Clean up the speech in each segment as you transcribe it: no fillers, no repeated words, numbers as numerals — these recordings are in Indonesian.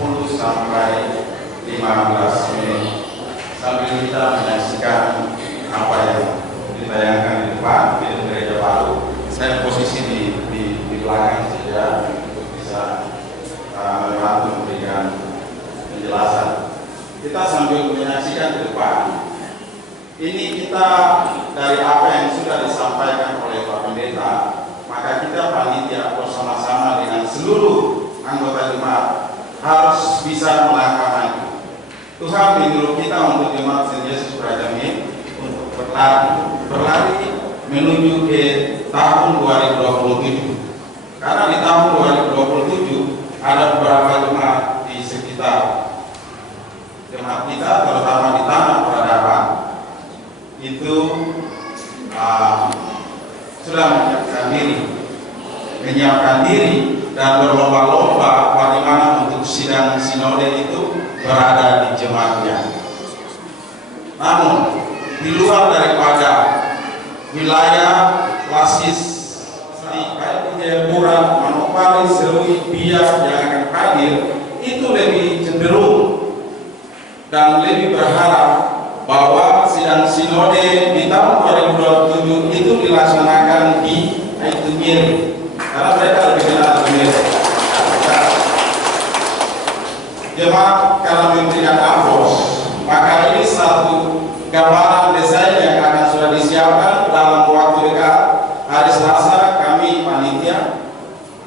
10 sampai 15 menit sambil kita menyaksikan apa yang ditayangkan di depan di gereja baru. Saya posisi di belakang saja untuk bisa membantu memberikan penjelasan. Kita sambil menyaksikan di depan. Ini kita dari apa yang sudah disampaikan oleh Pak Pendeta, maka kita panitia bersama-sama dengan seluruh anggota jemaat harus bisa melangkah maju. Tuhan menyuruh kita untuk jemaat Saint Yesus Prajamin untuk berlari menuju ke tahun 2027. Karena di tahun 2027 ada beberapa jemaat di sekitar jemaat kita, terutama di tanah peradaban, itu sudah menyiapkan diri dan berlomba-lomba bagaimana untuk sidang sinode itu berada di jemaatnya. Namun di luar daripada wilayah klasis seperti Jayapura, Manokwari, Serui, Biak yang akan hadir, itu lebih cenderung dan lebih berharap bahwa sidang sinode di tahun 2027 itu dilaksanakan di Aitumiri, karena mereka lebih kenal Aitumiri. Jemaat karena memberikan ampos, maka ini satu gambaran desain yang akan sudah disiapkan dalam waktu dekat. Hari Selasa kami panitia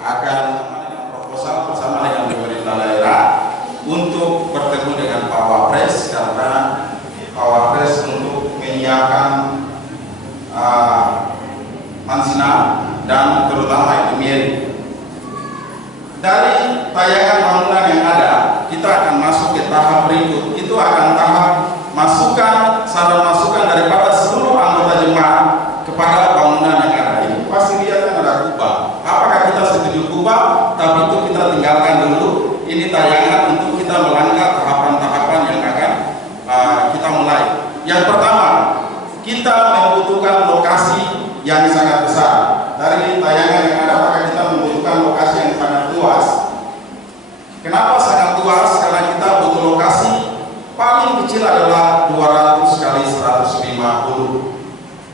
akan dengan proposal bersama dengan pemerintah daerah untuk bertemu dengan Pak Wapres, karena Pak Wapres untuk menyiapkan Mansina dan terutama Aitumiri. Dari tayangan bangunan yang ada, kita akan masuk ke tahap berikut. Itu akan tahap saran masukan daripada seluruh anggota jemaat kepada bangunan yang ada. Ini pasti lihat kan ada kubah. Apakah kita setuju kubah? Tapi itu kita tinggalkan dulu. Ini tayangan untuk kita melangkah tahapan-tahapan yang akan kita mulai. Yang pertama, kita membutuhkan lokasi yang sangat besar. Dari tayangan yang ada, maka kita membutuhkan lokasi yang sangat luas. Kenapa sangat luas? Karena kita butuh lokasi paling kecil adalah 200 kali 150.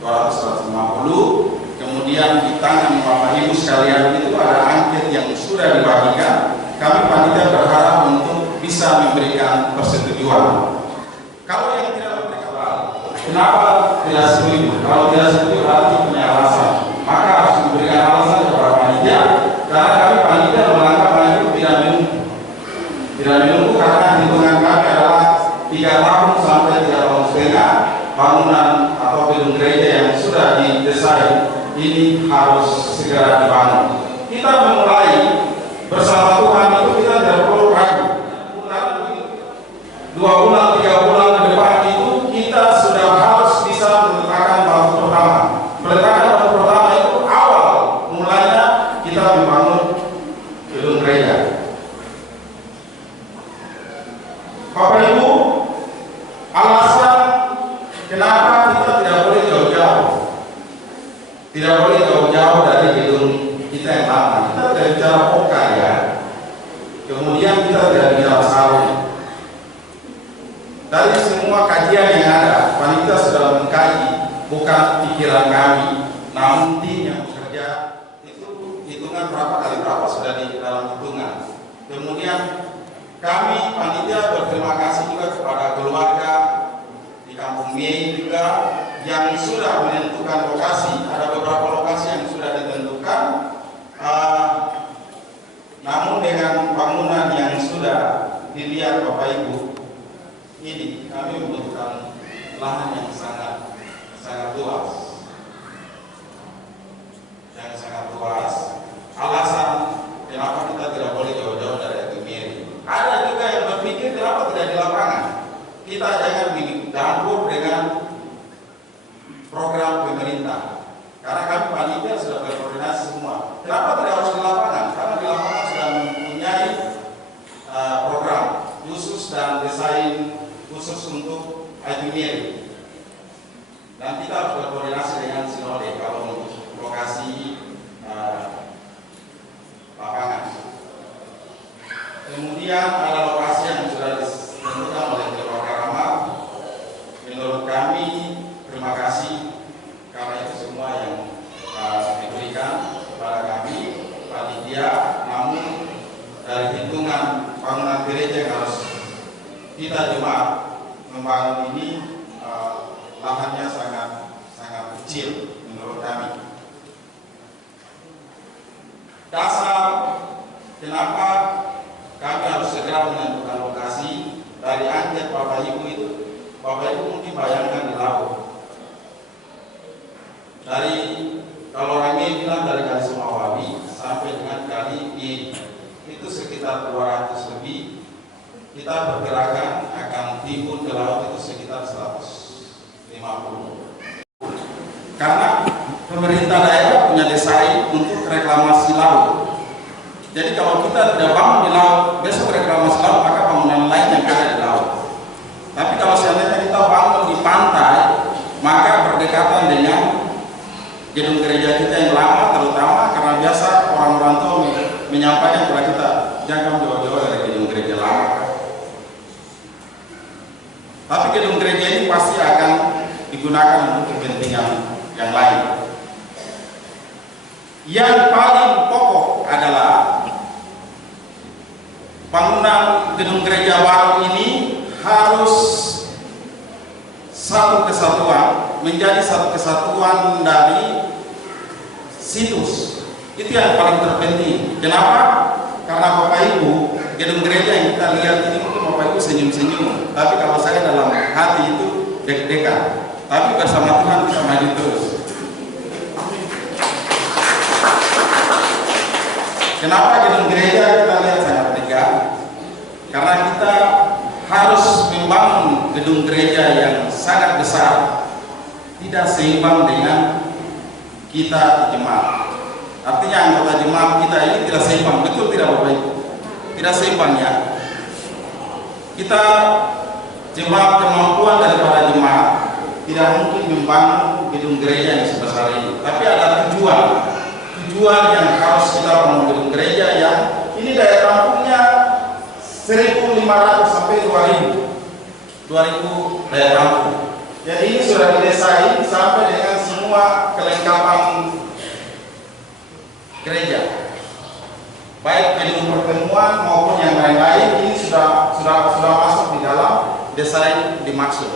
200-150. Kemudian di tangan Bapak Ibu sekalian itu ada angket yang sudah dibagikan. Kami panitia berharap untuk bisa memberikan persetujuan. Kalau yang tidak memberikan, kenapa tidak setuju? Kalau tidak setuju berarti punya alasan. Maka harus memberikan alasan kepada panitia, karena kami panitia melangkah maju tidak menunggu karena hitungan kami adalah 3 tahun sampai 3 tahun setengah bangunan atau gedung gereja yang sudah didesain ini harus segera dibangun. Kita memulai bersama Tuhan itu kita tidak perlu ragu. 2 bulan, 3 bulan ke depan itu kita sudah harus bisa meletakkan batu pertama. Meletakkan batu pertama itu awal mulanya kita membangun gedung gereja. Bapak Ibu, alasan kenapa kita tidak boleh jauh-jauh, tidak boleh jauh-jauh dari gedung kita yang lama. Kita tidak bicara Poka ya, kemudian kita tidak bicara Sawi. Dari semua kajian yang ada, panitia sudah mengkaji, bukan pikiran kami, namun tim yang bekerja itu hitungan berapa kali berapa sudah di dalam hitungan. Kemudian kami panitia berterima kasih juga kepada keluarga di Kampung Mei juga yang sudah menentukan lokasi. Ada beberapa lokasi yang sudah ditentukan, namun dengan bangunan yang sudah dilihat Bapak Ibu, ini kami membutuhkan lahan yang sangat luas, yang sangat luas. Alasan kenapa kita tidak boleh jauh-jauh dari Aitumiri. Ada juga yang berpikir kenapa tidak di lapangan. Kita jangan dicampur dengan program pemerintah. Karena kami panitia sudah berkoordinasi semua. Kenapa tidak harus di lapangan? Karena di lapangan sudah mempunyai program khusus dan desain khusus untuk Aitumiri. Dan kita harus berkoordinasi dengan Sinode kalau untuk lokasi lapangan. Kemudian ada bangunan gereja yang harus kita jemaat membangun ini lahannya sangat kecil menurut kami. Dasar kenapa kami harus segera menentukan lokasi dari angket Bapak Ibu itu, Bapak Ibu mungkin bayangkan di laut. Dari kalau orang ini bilang dari Kali Sumawawi sampai dengan Kali ini itu sekitar 200 lebih. Kita perkirakan akan timbun ke laut itu sekitar 150. Karena pemerintah daerah punya desain untuk reklamasi laut. Jadi kalau kita tidak bangun di laut, besok reklamasi laut, maka bangunan lain yang ada di laut. Tapi kalau seandainya kita bangun di pantai, maka berdekatan dengan gedung gereja kita yang lama, terutama karena biasa orang-orang tua menyampaikan kepada kita jangan jauh-jauh dari gedung gereja lama. Tapi gedung gereja ini pasti akan digunakan untuk kepentingan yang lain. Yang paling pokok adalah bangunan gedung gereja baru ini harus satu kesatuan, menjadi satu kesatuan dari situs. Itu yang paling terpenting. Kenapa? Karena Bapak Ibu, gedung gereja yang kita lihat ini mungkin Bapak Ibu senyum-senyum, tapi kalau saya dalam hati itu deg-degan. Tapi bersama Tuhan kita maju terus. Kenapa gedung gereja kita lihat sangat tegak? Karena kita harus membangun gedung gereja yang sangat besar, tidak seimbang dengan kita jemaat. Artinya anggota jemaat kita ini tidak seimbang, betul tidak Bapak Ibu? Tidak seimbang ya. Kita jemaat, kemampuan daripada jemaat tidak mungkin membangun gedung gereja yang sebesar ini. Tapi ada tujuan yang harus kita bangun gedung gereja yang ini daya tampungnya 1.500 sampai 2.000 daya tampung. Jadi ini sudah didesain sampai dengan semua kelengkapan gereja, baik gedung pertemuan maupun yang lain-lain. Ini sudah masuk di dalam desain dimaksud,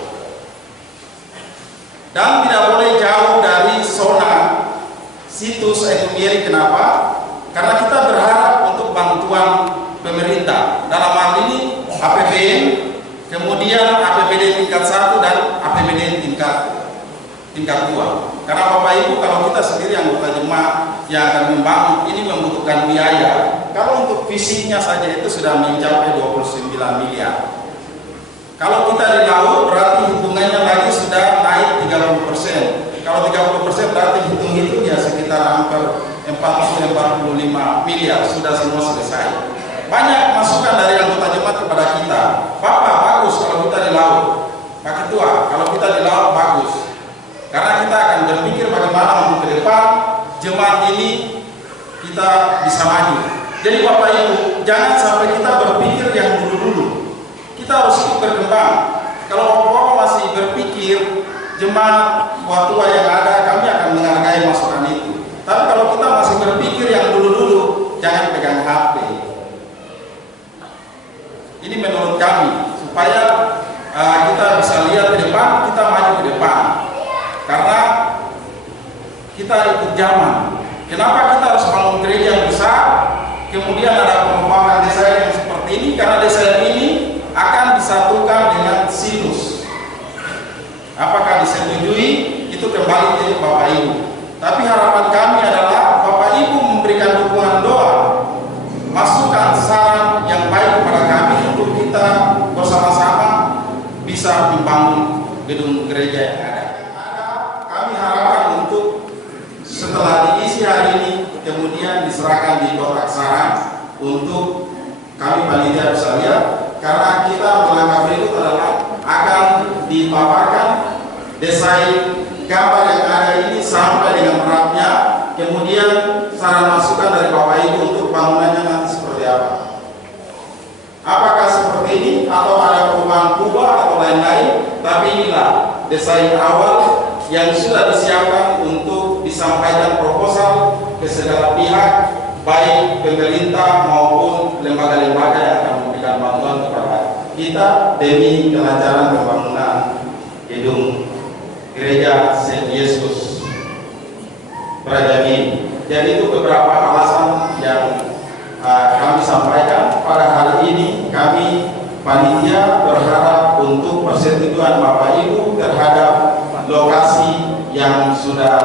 dan tidak boleh jauh dari zona situs Ekumiri. Kenapa? Karena kita berharap untuk bantuan pemerintah dalam hal ini APBN, kemudian APBD tingkat 1 dan APBD tingkat 2. Karena Bapak Ibu, kalau kita sendiri anggota jemaat yang akan membangun ini membutuhkan biaya. Kalau untuk fisiknya saja itu sudah mencapai 29 miliar. Kalau kita di laut berarti hitungannya lagi sudah naik 30%. Kalau 30% berarti hitung ya sekitar hampir 40-45 miliar, sudah semua selesai. Banyak masukan dari anggota jemaat kepada kita. Bapak, bagus kalau kita di laut. Pak Ketua, kalau kita di laut bagus. Karena kita akan berpikir bagaimana untuk ke depan jemaat ini kita bisa maju. Jadi Bapak Ibu, jangan sampai kita berpikir yang dulu-dulu. Kita harus ikut berkembang. Kalau Bapak masih berpikir jemaat tua yang ada, kami akan menghargai masukan itu. Tapi kalau kita masih berpikir yang dulu-dulu, jangan pegang HP. Ini menurut kami, supaya kita bisa lihat ke depan, kita maju ke depan. Karena kita ikut zaman. Kenapa kita harus bangun gereja yang besar, kemudian ada pengembangan desa yang seperti ini? Karena desa ini akan disatukan dengan situs. Apakah disetujui? Itu kembali ke Bapak Ibu. Tapi harapan kami adalah Bapak Ibu memberikan dukungan doa, masukan saran yang baik kepada kami untuk kita bersama-sama bisa membangun gedung gereja yang ada. Kami harapkan untuk setelah diisi hari ini kemudian diserahkan di kotak saran untuk kami panitia bisa lihat, karena kita melangkah berikut adalah akan dipaparkan desain gambar yang ada ini sampai dengan rapnya, kemudian saran masukan dari Bapak Ibu untuk bangunannya nanti seperti apa. Apakah seperti ini atau ada perubahan kubah atau lain-lain, tapi inilah desain awal yang sudah disiapkan untuk disampaikan proposal ke segala pihak, baik pemerintah maupun lembaga-lembaga yang akan memberikan kita demi kelancaran pembangunan gedung gereja Saint Yesus Prajamin. Jadi itu beberapa alasan yang kami sampaikan pada hari ini. Kami panitia berharap untuk persetujuan Bapak Ibu terhadap lokasi yang sudah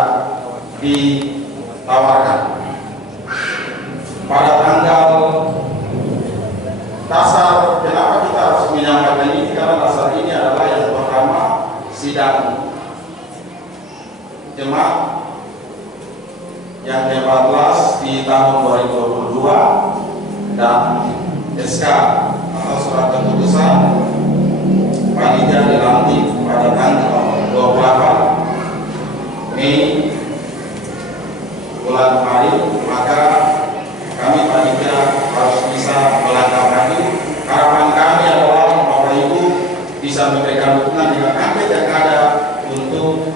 ditawarkan. Pada tanggal dasar, kenapa kita harus menyampaikan ini? Karena dasar ini adalah yang pertama sidang jemaat yang ke-14 di tahun 2022 dan SK atau surat keputusan panitia dilantik pada tanggal 28 Mei bulan Maret, maka kami panitia harus bisa melangkah maju. Harapan kami adalah Bapak Ibu bisa memberikan dukungan dengan angket yang ada untuk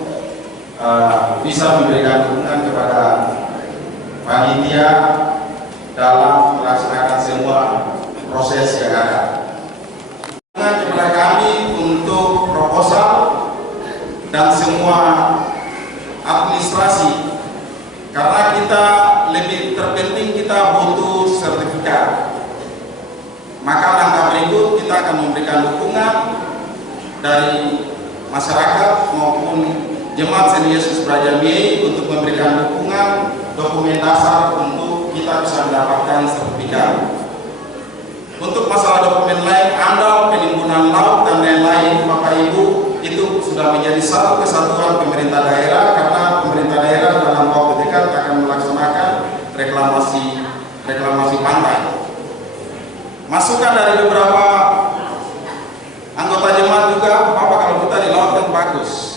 bisa memberikan dukungan kepada panitia dalam melaksanakan semua proses yang ada. Kepada kami untuk proposal dan semua administrasi, karena kita lebih terpenting kita butuh sertifikat. Maka langkah berikut kita akan memberikan dukungan dari masyarakat maupun Jemaat Saint Yesus Prajamin untuk memberikan dukungan dokumen dasar untuk kita bisa mendapatkan sertifikat. Untuk masalah dokumen lain, AMDAL, penimbunan laut dan lain-lain, Bapak Ibu, itu sudah menjadi satu kesatuan pemerintah daerah, karena pemerintah daerah dalam waktu dekat akan melaksanakan reklamasi pantai. Masukan dari beberapa anggota jemaat juga, Bapak, kalau kita di laut kan bagus.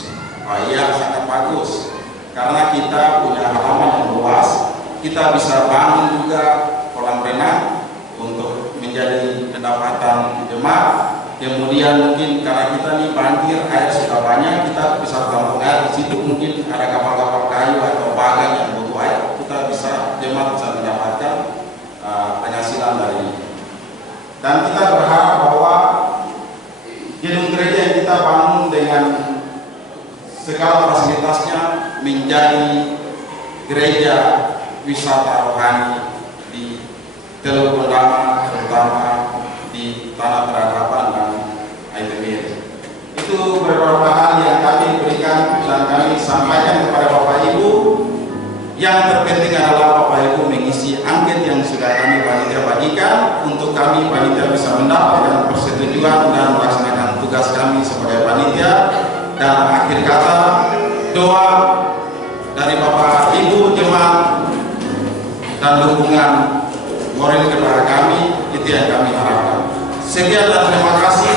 Oh iya, sangat bagus, karena kita punya halaman yang luas, kita bisa bangun juga kolam renang untuk menjadi pendapatan jemaat. Kemudian mungkin karena kita nih banjir, air sudah banyak, kita bisa tampung air di situ. Mungkin ada kapal-kapal kayu atau bagan yang butuh air, kita bisa, jemaat bisa mendapatkan penghasilan dari ini. Dan kita berharap bahwa gedung gereja yang kita bangun dengan segala fasilitasnya menjadi gereja wisata rohani di Teluk Bendama, terutama di Tanah Peradaban dan Aitemir. Itu beberapa hal yang kami berikan dan kami sampaikan kepada Bapak Ibu. Yang terpenting adalah Bapak Ibu mengisi angket yang sudah kami panitia bagikan untuk kami panitia bisa mendapatkan persetujuan dan melaksanakan tugas kami sebagai panitia. Dan akhir kata, doa dari Bapak Ibu jemaat dan dukungan moral kepada kami, itu yang kami harapkan. Sekian dan terima kasih.